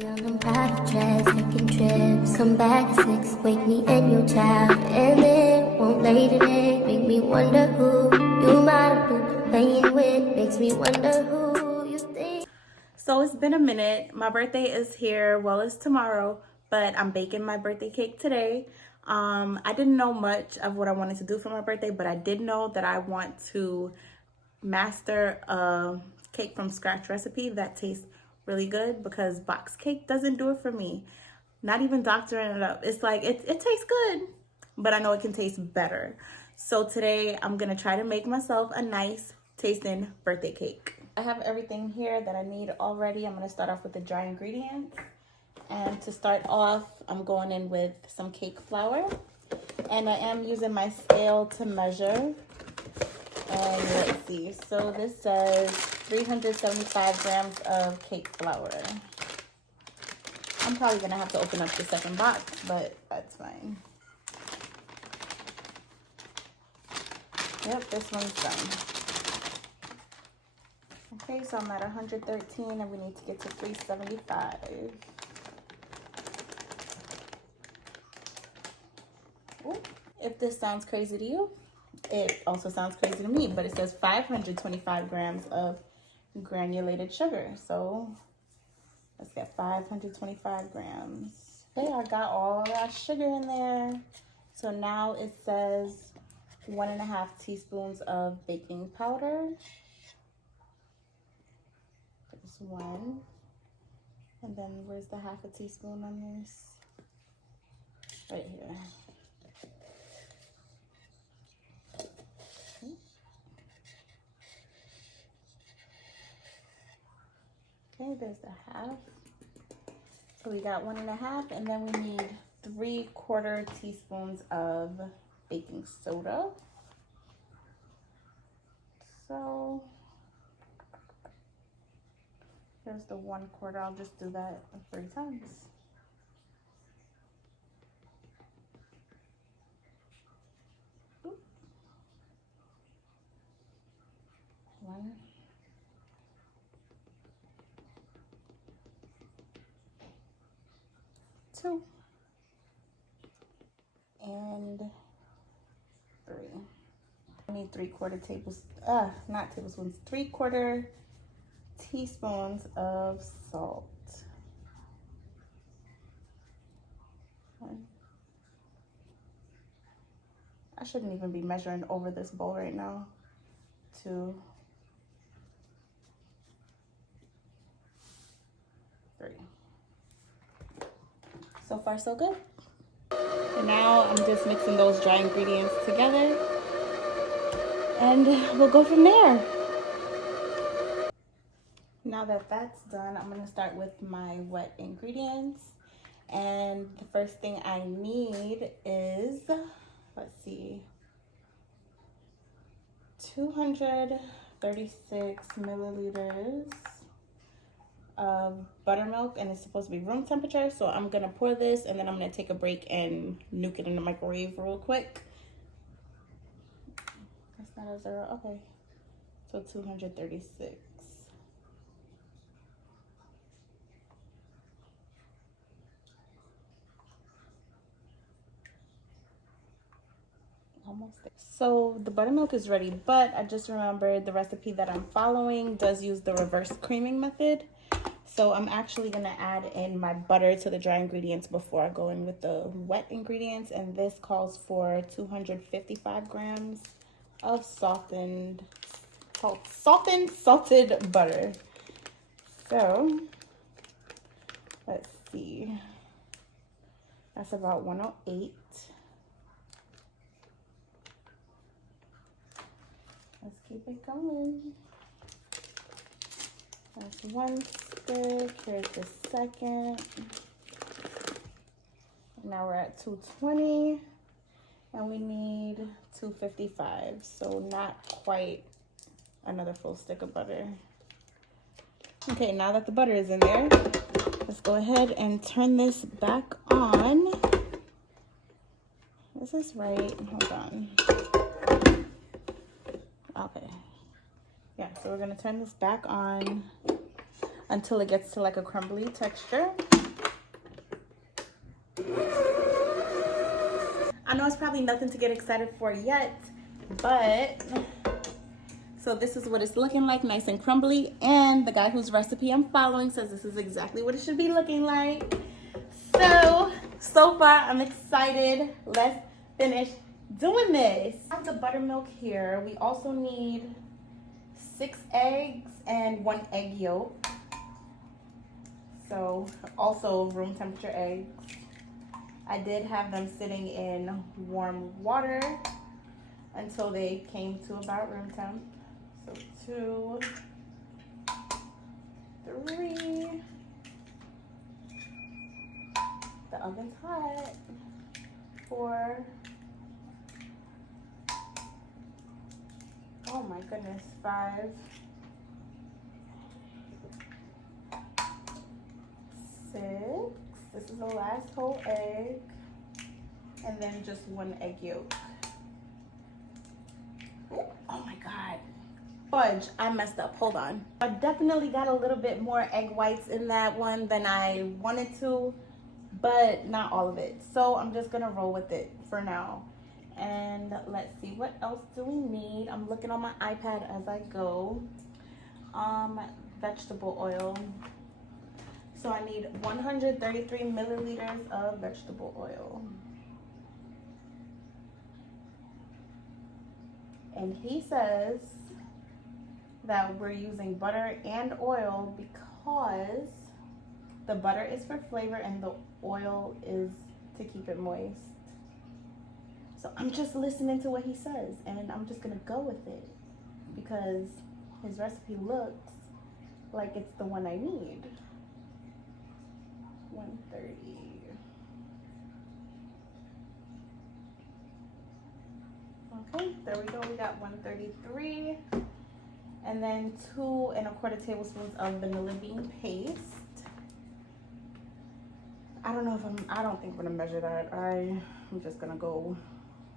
young and private jets, taking trips. Come back at 6, wake me and your child. And then won't lay today, make me wonder who you might have been playing with. Makes me wonder who you think. So it's been a minute. My birthday is here. Well, it's tomorrow, but I'm baking my birthday cake today. I didn't know much of what I wanted to do for my birthday, but I did know that I want to master a cake from scratch recipe that tastes really good, because box cake doesn't do it for me. Not even doctoring it up. It's like, it tastes good, but I know it can taste better. So today I'm gonna try to make myself a nice tasting birthday cake. I have everything here that I need already. I'm gonna start off with the dry ingredients. And to start off, I'm going in with some cake flour. And I am using my scale to measure. And let's see, so this says 375 grams of cake flour. I'm probably gonna have to open up the second box, but that's fine. Yep, this one's done. Okay, so I'm at 113 and we need to get to 375. Ooh, if this sounds crazy to you, it also sounds crazy to me, but it says 525 grams of granulated sugar. So let's get 525 grams. Okay, I got all that sugar in there. So now it says 1.5 teaspoons of baking powder. There's one. And then where's the 1/2 teaspoon on this? Right here. Okay, there's the 1/2. So we got 1.5, and then we need 3/4 teaspoons of baking soda. So there's the 1/4. I'll just do that 3 times. Oop. 1. 2 and 3. I need 3/4 teaspoons of salt. 1. I shouldn't even be measuring over this bowl right now. 2, 3. So far, so good. And now I'm just mixing those dry ingredients together, and we'll go from there. Now that that's done, I'm gonna start with my wet ingredients. And the first thing I need is, let's see, 236 milliliters of buttermilk, and it's supposed to be room temperature. So I'm gonna pour this, and then I'm gonna take a break and nuke it in the microwave real quick. That's not a 0, okay. So 236. Almost there. So the buttermilk is ready, but I just remembered the recipe that I'm following does use the reverse creaming method. So I'm actually gonna add in my butter to the dry ingredients before I go in with the wet ingredients. And this calls for 255 grams of salted butter. So let's see, that's about 108. Let's keep it going. That's 1 stick. Here's the second. Now we're at 220, and we need 255. So not quite another full stick of butter. Okay, now that the butter is in there, let's go ahead and turn this back on. This is right. Hold on. Okay. Yeah, so we're gonna turn this back on. until it gets to like a crumbly texture. I know it's probably nothing to get excited for yet, but so this is what it's looking like, nice and crumbly. And the guy whose recipe I'm following says this is exactly what it should be looking like. So far I'm excited. Let's finish doing this. I have the buttermilk here. We also need 6 eggs and 1 egg yolk. So also room temperature eggs. I did have them sitting in warm water until they came to about room temp. So 2, 3. The oven's hot. 4. Oh my goodness, 5. 6. This is the last whole egg. And then just 1 egg yolk. Oh my God. Fudge, I messed up. Hold on. I definitely got a little bit more egg whites in that one than I wanted to, but not all of it. So I'm just gonna roll with it for now. And let's see, what else do we need? I'm looking on my iPad as I go. Vegetable oil. So I need 133 milliliters of vegetable oil. And he says that we're using butter and oil because the butter is for flavor and the oil is to keep it moist. So I'm just listening to what he says and I'm just gonna go with it because his recipe looks like it's the one I need. 130. Okay, there we go. We got 133. And then 2 1/4 tablespoons of vanilla bean paste. I don't think I'm gonna measure that. I'm just gonna go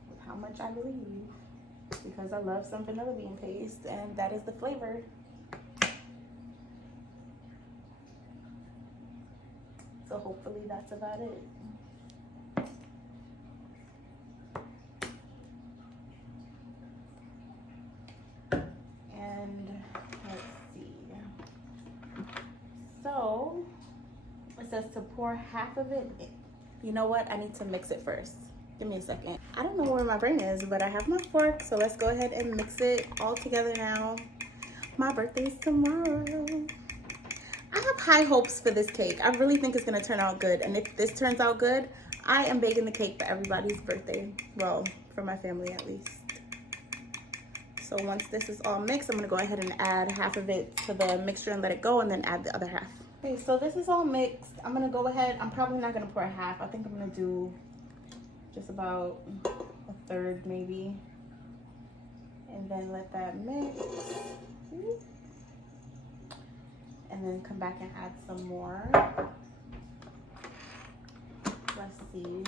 with how much I believe because I love some vanilla bean paste and that is the flavor. So hopefully that's about it. And let's see. So it says to pour half of it in. You know what? I need to mix it first. Give me a second. I don't know where my brain is, but I have my fork. So let's go ahead and mix it all together now. My birthday's tomorrow. I have high hopes for this cake. I really think it's gonna turn out good. And if this turns out good, I am baking the cake for everybody's birthday. Well, for my family at least. So once this is all mixed, I'm gonna go ahead and add half of it to the mixture and let it go and then add the other half. Okay, so this is all mixed. I'm gonna go ahead, I'm probably not gonna pour half. I think I'm gonna do just about 1/3 maybe. And then let that mix. And then come back and add some more. Let's see.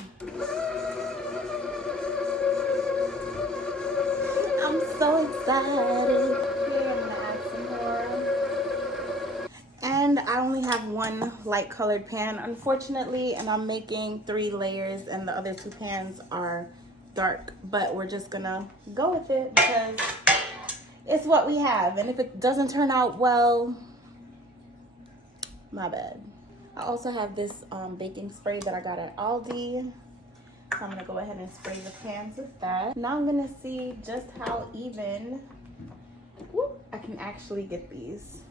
I'm so excited. Okay, I'm gonna add some more. And I only have 1 light colored pan, unfortunately, and I'm making 3 layers and the other 2 pans are dark, but we're just gonna go with it because it's what we have. And if it doesn't turn out well, my bad. I also have this baking spray that I got at Aldi. So I'm gonna go ahead and spray the pans with that. Now I'm gonna see just how even I can actually get these.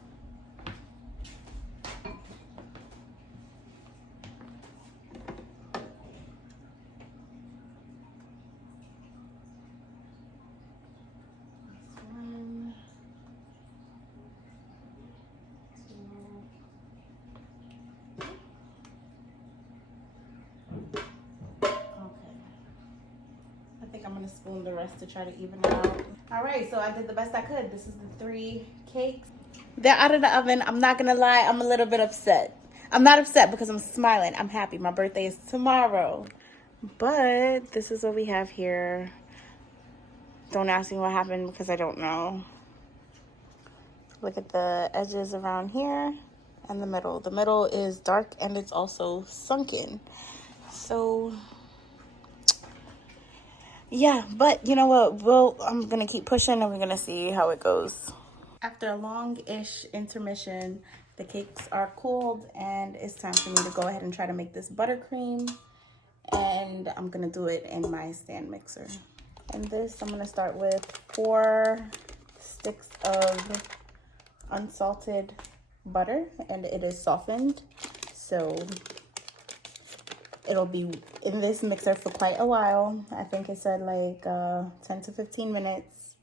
I'm gonna spoon the rest to try to even it out. All right, so I did the best I could. This is the 3 cakes. They're out of the oven. I'm not gonna lie, I'm a little bit upset. I'm not upset because I'm smiling. I'm happy. My birthday is tomorrow. But this is what we have here. Don't ask me what happened because I don't know. Look at the edges around here. and the middle. The middle is dark and it's also sunken. So yeah, but you know what? I'm gonna keep pushing and we're gonna see how it goes. After a long-ish intermission, the cakes are cooled and it's time for me to go ahead and try to make this buttercream. And I'm gonna do it in my stand mixer. And this, I'm gonna start with 4 sticks of unsalted butter, and it is softened, so it'll be in this mixer for quite a while. I think it said like 10 to 15 minutes,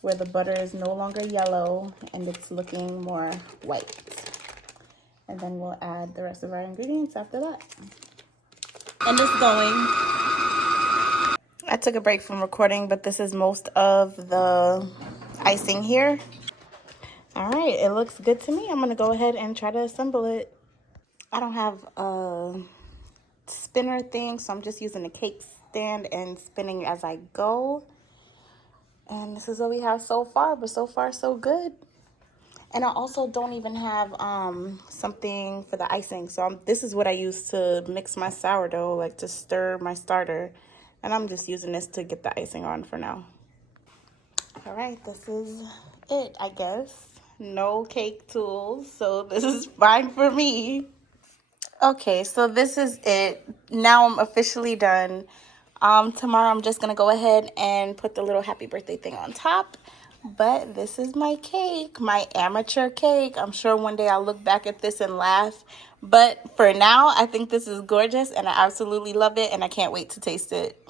where the butter is no longer yellow and it's looking more white. And then we'll add the rest of our ingredients after that. And it's going. I took a break from recording, but this is most of the icing here. All right, it looks good to me. I'm gonna go ahead and try to assemble it. I don't have a spinner thing, so I'm just using a cake stand and spinning as I go. And this is what we have so far, but so far so good. And I also don't even have something for the icing. So this is what I use to mix my sourdough, like to stir my starter. And I'm just using this to get the icing on for now. All right, this is it, I guess. No cake tools, so this is fine for me. Okay, so this is it. Now I'm officially done. Tomorrow I'm just gonna go ahead and put the little happy birthday thing on top. But this is my cake, my amateur cake. I'm sure one day I'll look back at this and laugh. But for now, I think this is gorgeous and I absolutely love it and I can't wait to taste it.